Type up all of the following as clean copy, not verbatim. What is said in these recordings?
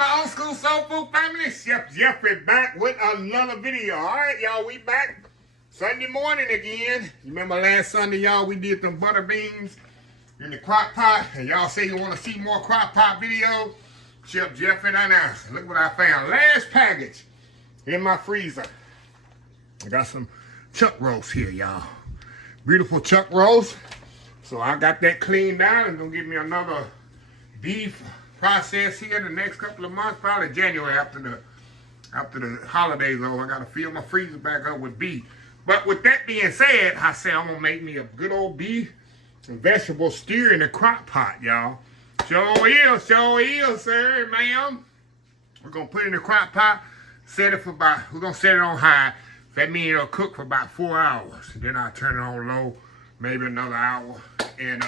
my old school soul food family. Chef Jeff is back with another video. All right, y'all, we back Sunday morning again. You remember last Sunday, y'all, we did them butter beans in the crock pot, and y'all say you want to see more crock pot videos. Chef Jeff and I now. Look what I found. Last package in my freezer. I got some chuck roast here, y'all. Beautiful chuck roast. So I got that cleaned out and gonna give me another beef process here the next couple of months, probably January after the holidays over. I gotta fill my freezer back up with beef. But with that being said, I say I'm gonna make me a good old beef and vegetable stew in the crock pot, y'all. Sure is, sir, ma'am. We're gonna put it in the crock pot, set it for we're gonna set it on high. That means it'll cook for about 4 hours. Then I'll turn it on low, maybe another hour. And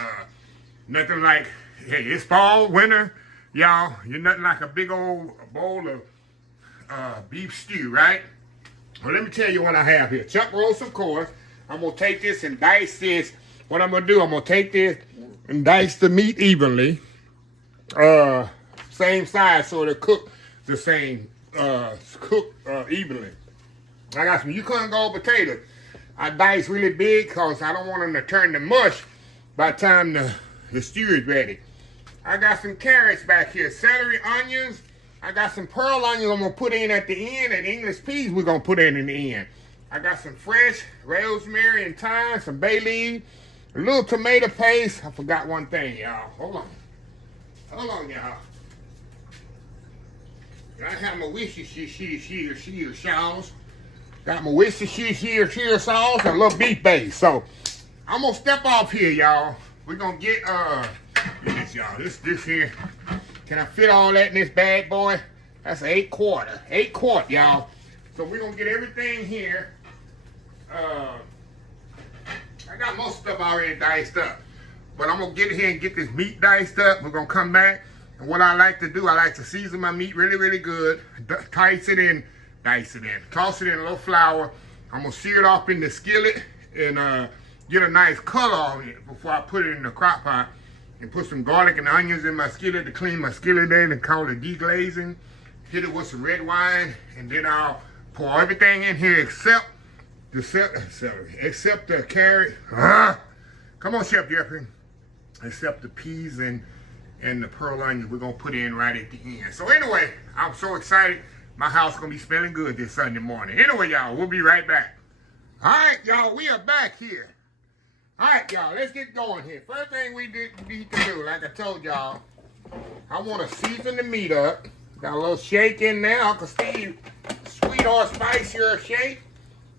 nothing like, hey, it's fall, winter, y'all. You're nothing like a big old bowl of beef stew, right? Well, let me tell you what I have here. Chuck roast, of course. I'm going to take this and dice this. What I'm going to do, I'm going to take this and dice the meat evenly. Same size, so it'll cook the same, evenly. I got some Yukon Gold Potatoes. I dice really big because I don't want them to turn to mush by the time the stew is ready. I got some carrots back here, celery, onions. I got some pearl onions I'm going to put in at the end, and English peas we're going to put in the end. I got some fresh rosemary and thyme, some bay leaf, a little tomato paste. I forgot one thing, y'all. Hold on, y'all. I have my Worcestershire sauce. Got my Worcestershire sauce and a little beef base. So I'm gonna step off here, y'all. We're gonna get this, y'all. This here. Can I fit all that in this bad boy? That's an 8 quart, y'all. So we're gonna get everything here. I got most stuff already diced up, but I'm gonna get here and get this meat diced up. We're gonna come back, and what I like to do, I like to season my meat really, really good. Dice it in, toss it in a little flour. I'm gonna sear it off in the skillet and get a nice color on it before I put it in the crock pot, and put some garlic and onions in my skillet to clean my skillet in and call it deglazing. Hit it with some red wine, and then I'll pour everything in here except the celery, except the carrot. Come on, Chef Jeffrey. Except the peas and the pearl onions we're gonna put in right at the end. So anyway, I'm so excited. My house gonna be smelling good this Sunday morning. Anyway, y'all, we'll be right back. All right, y'all, we are back here. All right, y'all, let's get going here. First thing we need to do, like I told y'all, I want to season the meat up. Got a little shake in there. Uncle Steve, sweet or spicier shake.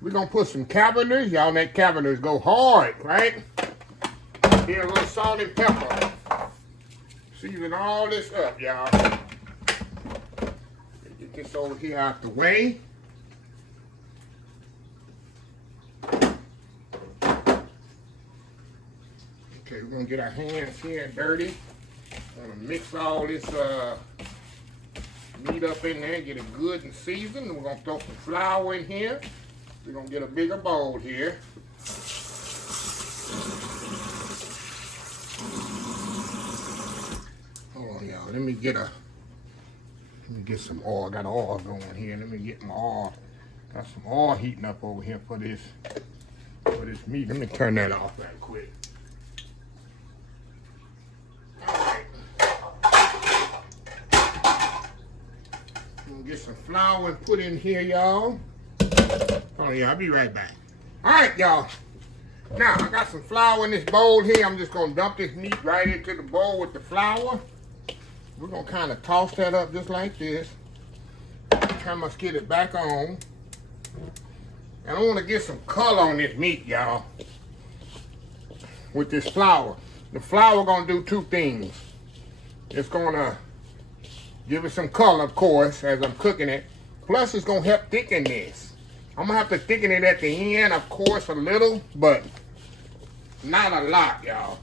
We're going to put some cabbages. Y'all let cabbages go hard, right? Here, a little salt and pepper. Season all this up, y'all. Get this over here out the way. Okay, we're going to get our hands here dirty. I'm going to mix all this meat up in there, get it good and seasoned. And we're going to throw some flour in here. We're going to get a bigger bowl here. Hold on, y'all. Let me get some oil. I got oil going here. Let me get my oil. Got some oil heating up over here for this meat. Let me turn that off right quick. Get some flour and put in here, y'all. Oh yeah, I'll be right back. All right, y'all. Now, I got some flour in this bowl here. I'm just gonna dump this meat right into the bowl with the flour. We're gonna kind of toss that up just like this. Turn my skillet back on. And I wanna get some color on this meat, y'all, with this flour. The flour gonna do two things. It's gonna give it some color, of course, as I'm cooking it. Plus, it's going to help thicken this. I'm going to have to thicken it at the end, of course, a little, but not a lot, y'all.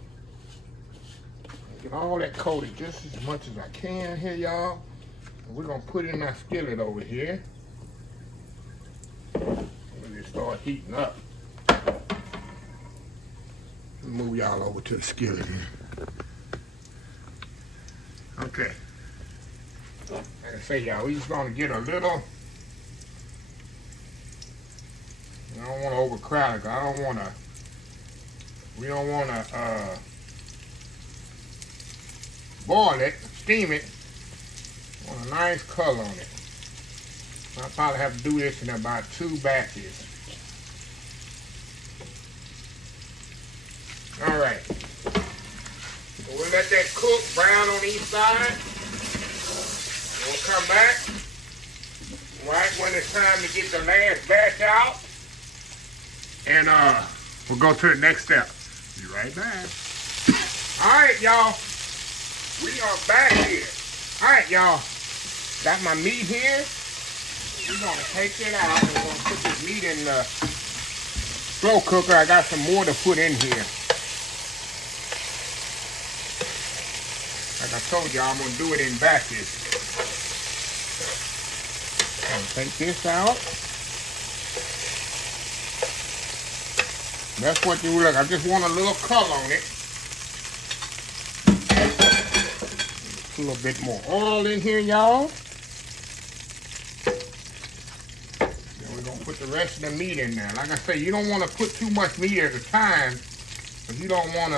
Get all that coated just as much as I can here, y'all. And we're going to put in my skillet over here. Let me start heating up. Move y'all over to the skillet here. Okay. Like I say, y'all, we just gonna get a little. I don't want to overcrowd it. I don't want to. We don't want to boil it, steam it. Want a nice color on it. I'll probably have to do this in about 2 batches. All right. So we'll let that cook, brown on each side. We'll come back right when it's time to get the last batch out. And we'll go to the next step. Be right back. All right, y'all. We are back here. All right, y'all. Got my meat here. We're going to take it out and we're going to put this meat in the slow cooker. I got some more to put in here. Like I told y'all, I'm going to do it in batches. I'll take this out. That's what you look. I just want a little color on it. A little bit more oil in here, y'all. Then we're gonna put the rest of the meat in there. Like I say, you don't want to put too much meat at a time, because you don't want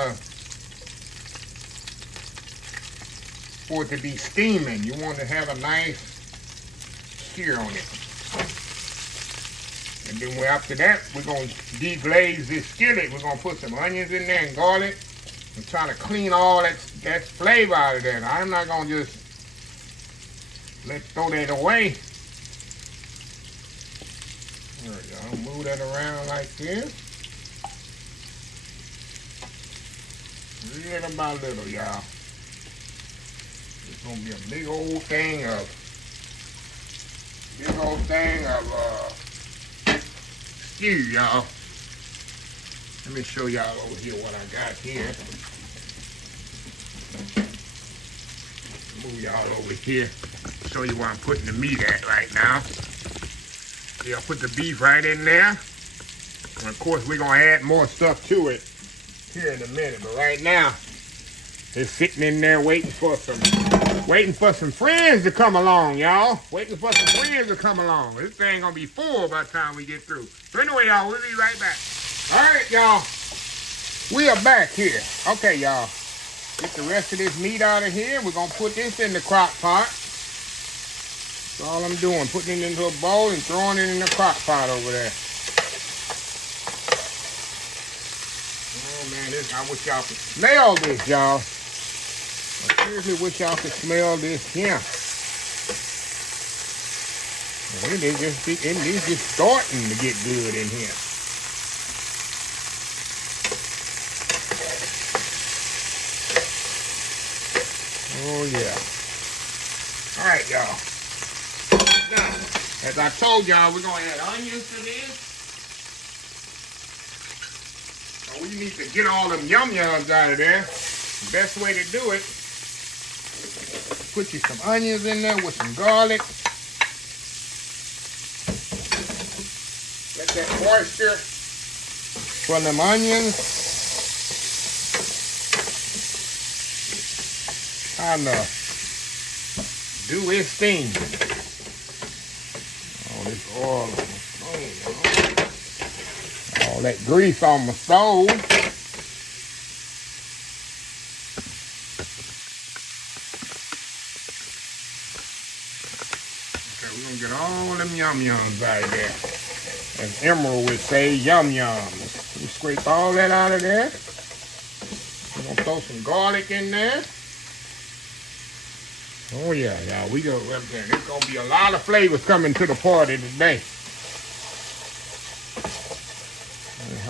for it to be steaming. You want to have a nice sear on it. And then after that, we're going to deglaze this skillet. We're going to put some onions in there and garlic and try to clean all that flavor out of there. I'm not going to just throw that away. There we go. Move that around like this. Little by little, y'all. It's going to be a big old thing of stew, y'all. Let me show y'all over here what I got here. Move y'all over here. Show you where I'm putting the meat at right now. See, I put the beef right in there. And of course, we're going to add more stuff to it here in a minute. But right now, it's sitting in there waiting for some friends to come along, y'all. Waiting for some friends to come along. This thing gonna be full by the time we get through. So anyway, y'all, we'll be right back. All right, y'all. We are back here. Okay, y'all. Get the rest of this meat out of here. We're gonna put this in the crock pot. That's all I'm doing. Putting it into a bowl and throwing it in the crock pot over there. Oh man, I wish y'all could smell this, y'all. I seriously wish y'all could smell this here. It is just starting to get good in here. Oh yeah. All right, y'all. Now, as I told y'all, we're gonna add onions to this. So we need to get all them yum-yums out of there. The best way to do it, put you some onions in there with some garlic. Let that moisture from them onions kind of do its thing. All this oil on the stove. All that grease on the stove. We're going to get all them yum-yums out of there. As Emerald would say, yum-yums. We scrape all that out of there. We're going to throw some garlic in there. Oh yeah, y'all. There's going to be a lot of flavors coming to the party today.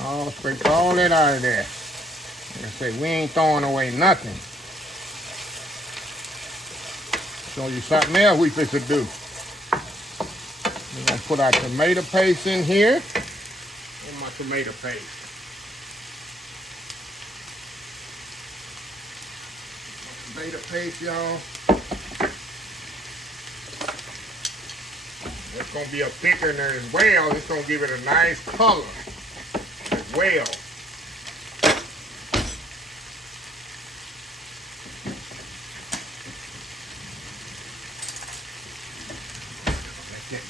I'll scrape all that out of there. Like I say, we ain't throwing away nothing. Show you something else we fix to do. We're going to put our tomato paste in here. And my tomato paste. My tomato paste, y'all. It's going to be a thickener as well. It's going to give it a nice color as well.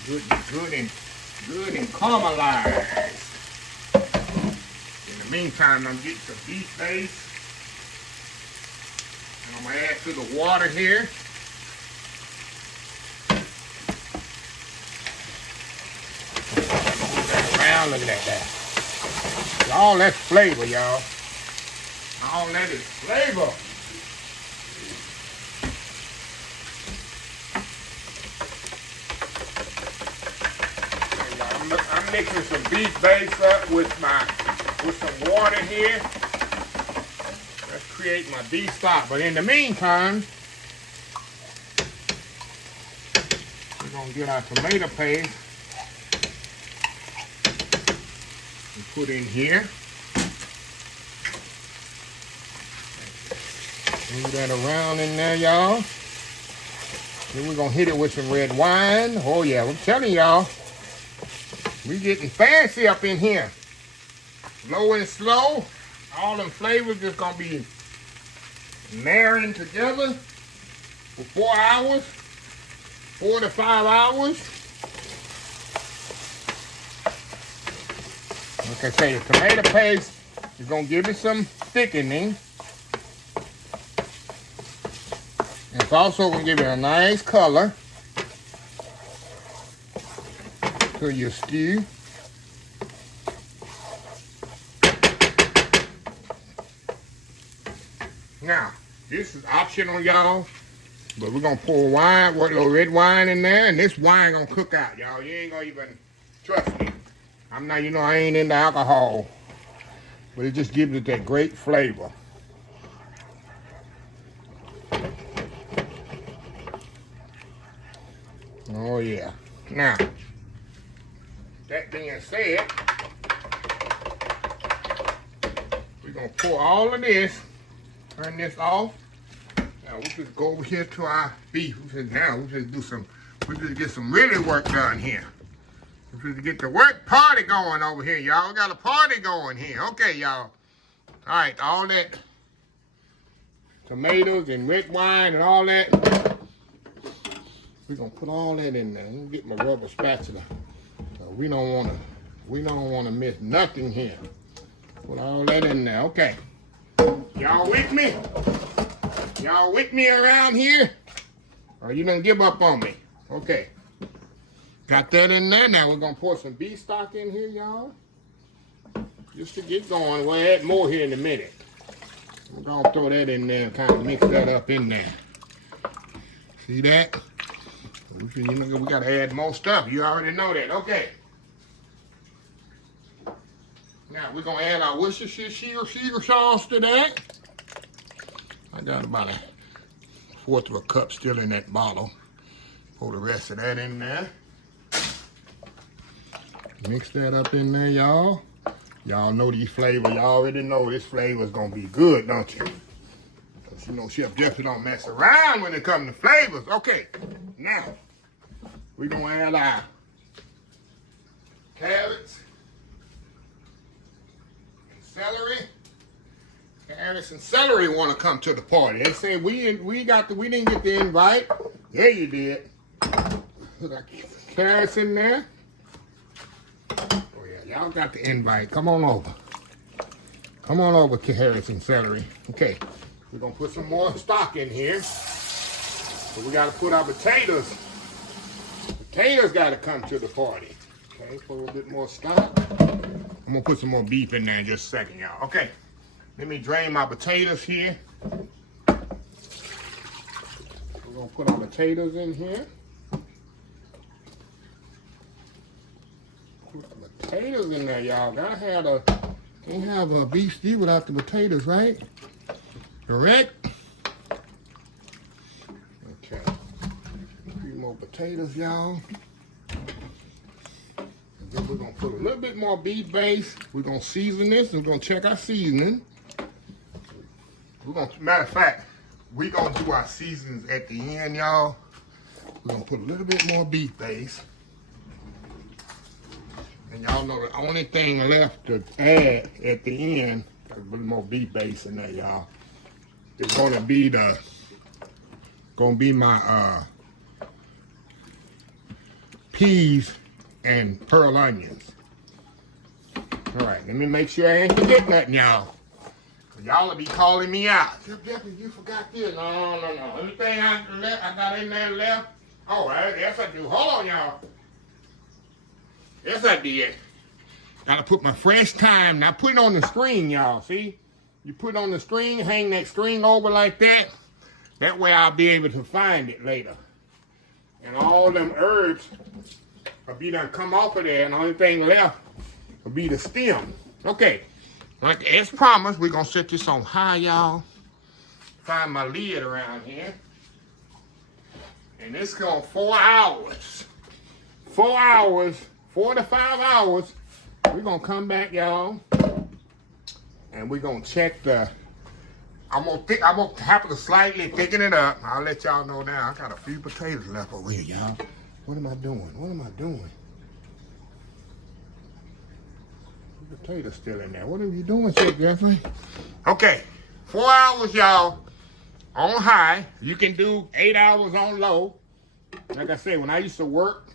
good and caramelized. In the meantime, I'm getting some beef base. And I'm gonna add to the water here. Look at that. All that's flavor, y'all. All that is flavor. And I'm mixing some beef base up with some water here. Let's create my beef stock. But in the meantime, we're gonna get our tomato paste. Put in here. Move that around in there, y'all. Then we're gonna hit it with some red wine. Oh yeah, I'm telling y'all, we getting fancy up in here. Low and slow. All them flavors just gonna be marrying together for 4 hours, 4 to 5 hours. Like I say, the tomato paste is going to give it some thickening. And it's also going to give it a nice color to your stew. Now, this is optional, y'all. But we're going to pour wine, a little red wine in there. And this wine going to cook out, y'all. You ain't going to even trust me. I'm not, I ain't into alcohol, but it just gives it that great flavor. Oh yeah. Now, that being said, we're gonna pour all of this, turn this off. Now we just go over here to our beef. We just get some really work done here. We just get the work party going over here, y'all. We got a party going here. Okay, y'all. All right, all that tomatoes and red wine and all that. We're gonna put all that in there. Let me get my rubber spatula. We don't wanna miss nothing here. Put all that in there. Okay. Y'all with me? Y'all with me around here? Or you done give up on me? Okay. Got that in there. Now we're going to pour some beef stock in here, y'all. Just to get going. We'll add more here in a minute. We're going to throw that in there and kind of mix that up in there. See that? We got to add more stuff. You already know that. Okay. Now we're going to add our Worcestershire Sauce to that. I got about a 1/4 of a cup still in that bottle. Pour the rest of that in there. Mix that up in there, y'all. Y'all know these flavors. Y'all already know this flavor is going to be good, don't you? Because, Chef Jeffrey don't mess around when it comes to flavors. Okay, now, we're going to add our carrots and celery. Carrots and celery want to come to the party. They say we didn't get the invite. Yeah, you did. Carrots in there. Oh yeah, y'all got the invite. Come on over. Come on over, carrots and celery. Okay, we're gonna put some more stock in here. So we gotta put our potatoes. Potatoes gotta come to the party. Okay, put a little bit more stock. I'm gonna put some more beef in there in just a second, y'all. Okay, let me drain my potatoes here. We're gonna put our potatoes in here. Put the potatoes in there, y'all. Can't have a beef stew without the potatoes, right? Correct? Okay. A few more potatoes, y'all. And then we're gonna put a little bit more beef base. We're gonna season this. We're gonna check our seasoning. Matter of fact, we're gonna do our seasonings at the end, y'all. We're gonna put a little bit more beef base. And y'all know the only thing left to add at the end, a little more beef base in there, y'all. It's gonna be my peas and pearl onions. All right, let me make sure I ain't forget nothing, y'all. Y'all will be calling me out. Jeffrey, you forgot this. No. Everything I got in there left. Oh, yes I do. Hold on, y'all. Yes, I did. Gotta put my fresh thyme. Now put it on the string, y'all. See? You put it on the string, hang that string over like that. That way I'll be able to find it later. And all them herbs will be done come off of there, and the only thing left will be the stem. Okay. Like as promised, we're gonna set this on high, y'all. Find my lid around here. And it's going 4 hours. 4 hours, 4 to 5 hours. We're gonna come back, y'all. And we're gonna check the, I'm gonna have to slightly thicken it up. I'll let y'all know now. I got a few potatoes left over here, y'all. What am I doing? Potatoes still in there. What are you doing, Chef Jeffrey? Okay, 4 hours, y'all, on high. You can do 8 hours on low. Like I said, when I used to work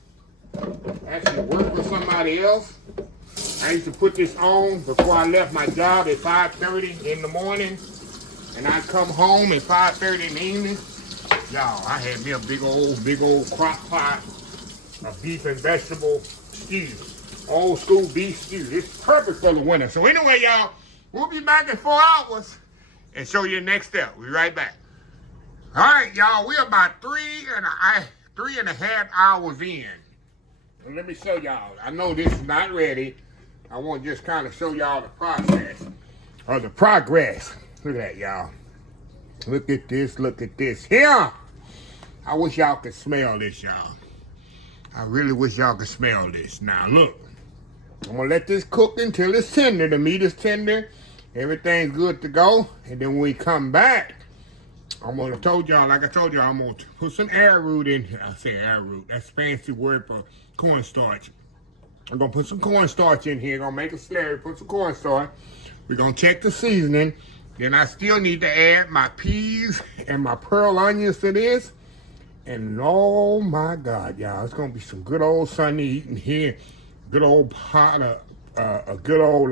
with somebody else, I used to put this on before I left my job at 5:30 in the morning, and I'd come home at 5:30 in the evening. Y'all, I had me a big old crock pot of beef and vegetable stew. Old school beef stew. It's perfect for the winter. So anyway, y'all, we'll be back in 4 hours and show you the next step. We'll be right back. All right, y'all, we're about 3.5 hours in. And let me show y'all. I know this is not ready. I want to just kind of show y'all the process or the progress. Look at that, y'all. Look at this. Look at this. Here. I wish y'all could smell this, y'all. I really wish y'all could smell this. Now, look. I'm going to let this cook until it's tender. The meat is tender. Everything's good to go. And then when we come back, I'm going to told y'all, like I told y'all, I'm going to put some arrowroot in here. I say arrowroot. That's a fancy word for cornstarch. I'm going to put some cornstarch in here. Going to make a slurry, put some cornstarch. We're going to check the seasoning. Then I still need to add my peas and my pearl onions to this. And oh my God, y'all, it's going to be some good old Sunday eating here. Good old pot of, a good old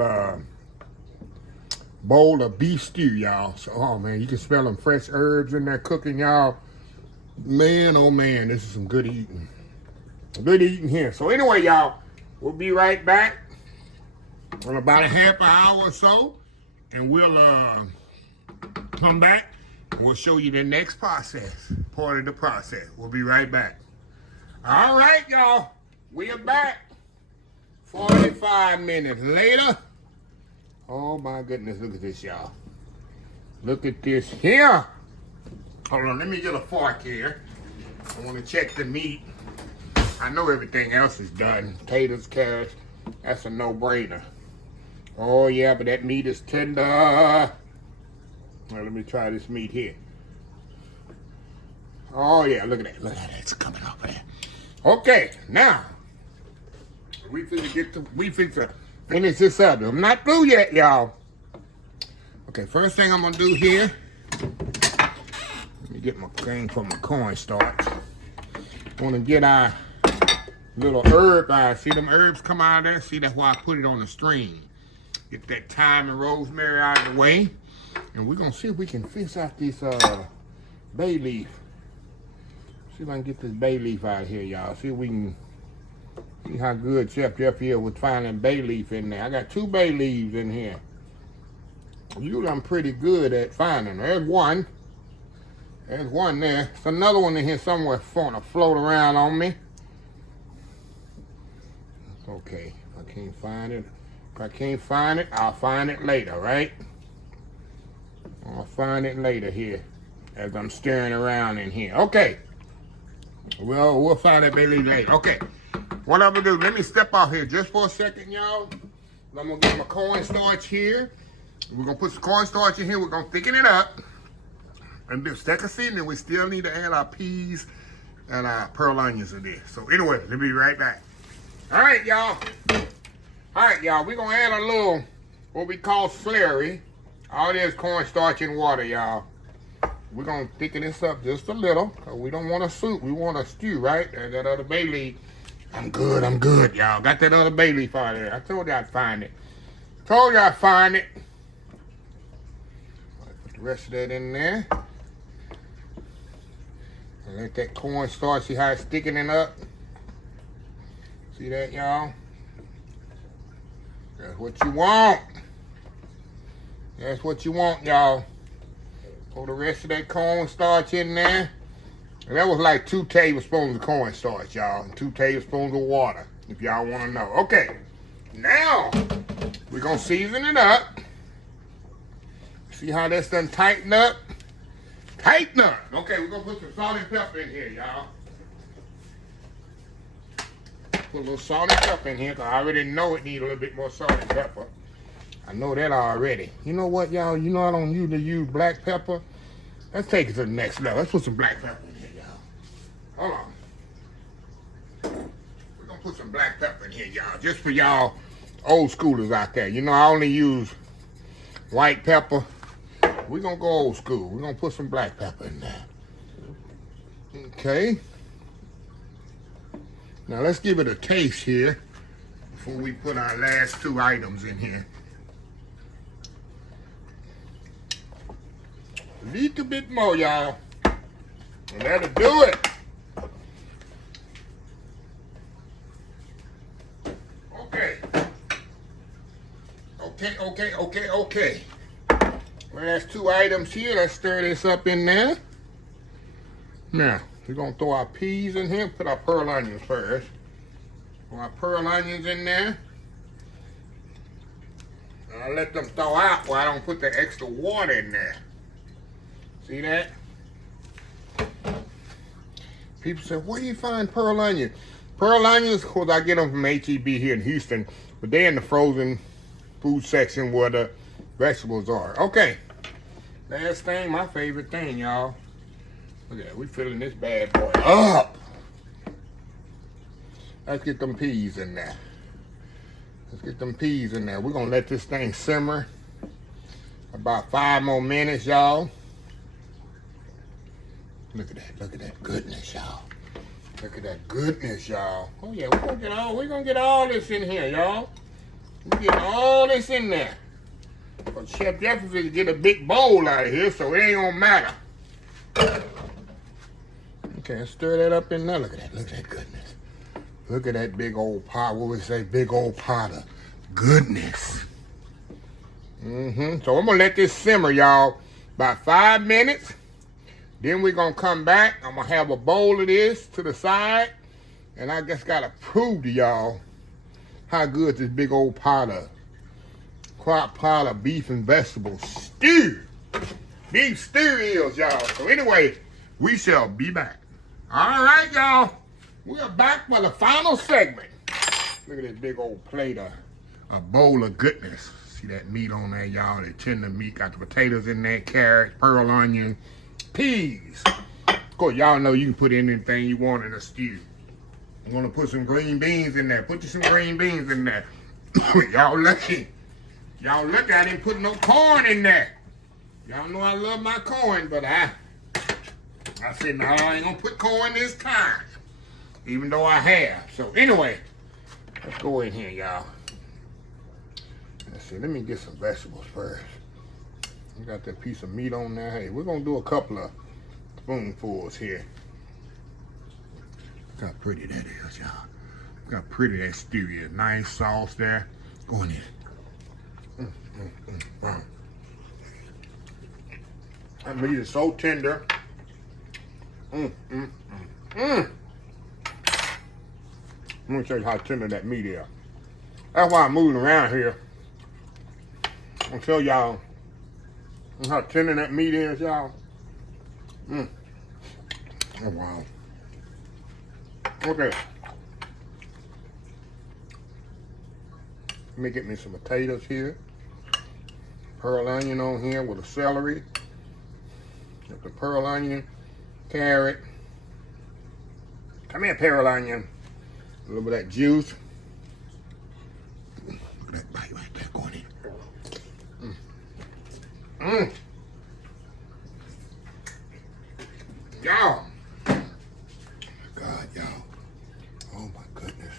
bowl of beef stew, y'all. So, oh man, you can smell them fresh herbs in there cooking, y'all. Man, oh man, this is some good eating. Good eating here. So anyway, y'all, we'll be right back in about a half an hour or so. And we'll come back and we'll show you the next process, part of the process. We'll be right back. All right, y'all, we are back. 45 minutes later. Oh my goodness, look at this, y'all. Look at this here. Hold on, let me get a fork here. I want to check the meat. I know everything else is done. Potatoes, carrots, that's a no-brainer. Oh yeah, but that meat is tender. Well, let me try this meat here. Oh yeah, look at that. Look at that, it's coming off of there. Okay, now, we finna finish this up. I'm not through yet, y'all. Okay, first thing I'm gonna do here, let me get my thing from my cornstarch. I wanna get our little herb out. See them herbs come out of there? See, that's why I put it on the string. Get that thyme and rosemary out of the way. And we're gonna see if we can fish out this bay leaf. See if I can get this bay leaf out of here, y'all. See if we can see how good Chef Jeff here with finding bay leaf in there. I got 2 bay leaves in here. Usually I'm pretty good at finding. There's one. There's one there. There's another one in here somewhere to float around on me. Okay, I can't find it. If I can't find it, I'll find it later, right? I'll find it later here as I'm stirring around in here. Okay. Well, we'll find that bay leaf later. Okay. What I'm gonna do, let me step out here just for a second, y'all. I'm gonna get my cornstarch here. We're gonna put some cornstarch in here. We're gonna thicken it up. And this second seasoning, we still need to add our peas and our pearl onions in there. So anyway, let me be right back. All right, y'all. All right, y'all. We're gonna add a little what we call slurry. All this cornstarch and water, y'all. We're gonna thicken this up just a little, cause we don't want a soup. We want a stew, right? And that other bay leaf. I'm good, y'all. Got that other bay leaf out there. I told you I'd find it. Told you I'd find it. Put the rest of that in there. And let that cornstarch, see how it's thickening up? See that, y'all? That's what you want. That's what you want, y'all. Pour the rest of that cornstarch in there. And that was like 2 tablespoons of cornstarch, y'all. And 2 tablespoons of water, if y'all want to know. Okay, now we're going to season it up. See how that's done tighten up? Tighten up. Okay, we're going to put some salt and pepper in here, y'all. Put a little salt and pepper in here, because I already know it needs a little bit more salt and pepper. I know that already. You know what, y'all? You know I don't usually use black pepper. Let's take it to the next level. Let's put some black pepper in here, y'all. Hold on. We're going to put some black pepper in here, y'all. Just for y'all old schoolers out there. You know, I only use white pepper. We're going to go old school. We're going to put some black pepper in there. Okay. Now, let's give it a taste here before we put our last 2 items in here. A little bit more, y'all. And that'll do it. Okay. Last 2 items here. Let's stir this up in there. Now, we're going to throw our peas in here. Put our pearl onions first. Throw our pearl onions in there. And I'll let them thaw out while I don't put the extra water in there. See that? People say, where do you find pearl onions? Pearl onions, of course, I get them from HEB here in Houston, but they're in the frozen food section where the vegetables are. Okay. Last thing, my favorite thing, y'all. Look at that. We filling this bad boy up. Let's get them peas in there. Let's get them peas in there. We're going to let this thing simmer about 5 more minutes, y'all. Look at that. Look at that goodness, y'all. Look at that goodness, y'all. Oh, yeah. We're going to get all this in here, y'all. We're getting all this in there. But Chef Jefferson get a big bowl out of here, so it ain't going to matter. Okay, let's stir that up in there. Look at that. Look at that goodness. Look at that big old pot. What we say? Big old pot of goodness. So I'm going to let this simmer, y'all, about 5 minutes. Then we're going to come back. I'm going to have a bowl of this to the side. And I just got to prove to y'all how good this big old pot of crock pot of beef and vegetables stew. Beef stew is, y'all. So anyway, we shall be back. All right, y'all. We are back for the final segment. Look at this big old plate of a bowl of goodness. See that meat on there, y'all? The tender meat. Got the potatoes in there, carrots, pearl onion, peas. Of course, y'all know you can put anything you want in a stew. You want to put some green beans in there. Put you some green beans in there. Y'all lucky. Y'all lucky I didn't put no corn in there. Y'all know I love my corn, but I said, no, I ain't going to put corn this time. Even though I have. So anyway, let's go in here, y'all. Let's see. Let me get some vegetables first. We got that piece of meat on there. Hey, we're going to do a couple of spoonfuls here. Look how pretty that is, y'all. Look how pretty that stew is. Nice sauce there. Go in here. Wow. That meat is so tender. Let me tell you how tender that meat is. That's why I'm moving around here. I'll show y'all how tender that meat is, y'all. Oh, wow. Okay. Let me get me some potatoes here. Pearl onion on here with a celery. Got the pearl onion, carrot. Come here, pearl onion. A little bit of that juice. Look at that bite right there going in. Y'all. God, y'all. Oh my goodness.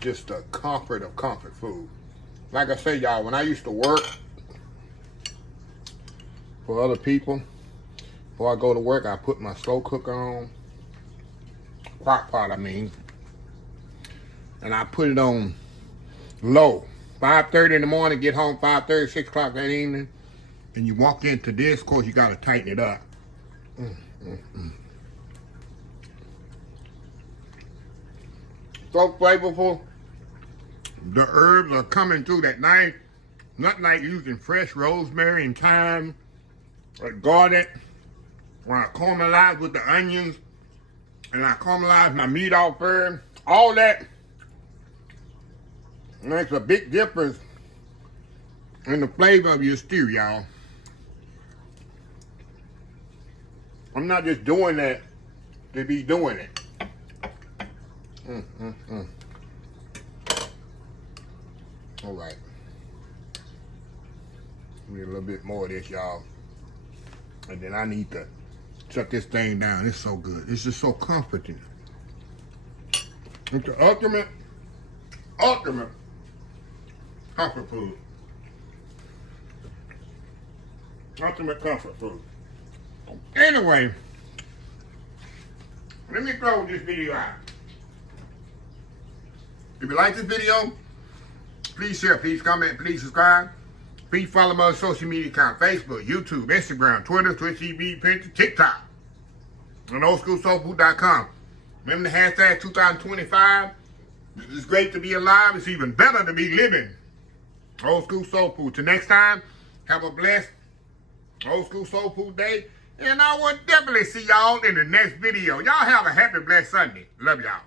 just the comfort of comfort food. Like I say, y'all, when I used to work for other people, before I go to work, I put my slow cooker on, CROCKPOT, I mean, and I put it on low. 5:30 in the morning, get home 5:30, 6 o'clock that evening, and you walk into this, of course, you got to tighten it up. So flavorful. The herbs are coming through that knife. Not like using fresh rosemary and thyme or garlic. When I caramelize with the onions and I caramelize my meat off first, all that makes a big difference in the flavor of your stew, y'all. I'm not just doing that to be doing it. All right. Need a little bit more of this, y'all. And then I need to shut this thing down. It's so good. It's just so comforting. It's the ultimate comfort food. Ultimate comfort food. Anyway, let me close this video out. If you like this video, please share, please comment, please subscribe. Please follow my social media account: Facebook, YouTube, Instagram, Twitter, Twitch TV, Pinterest, TikTok, and oldschoolsoulfood.com. Remember the hashtag 2025. It's great to be alive. It's even better to be living. Old School Soul Food. Till next time, have a blessed Old School Soul Food day. And I will definitely see y'all in the next video. Y'all have a happy, blessed Sunday. Love y'all.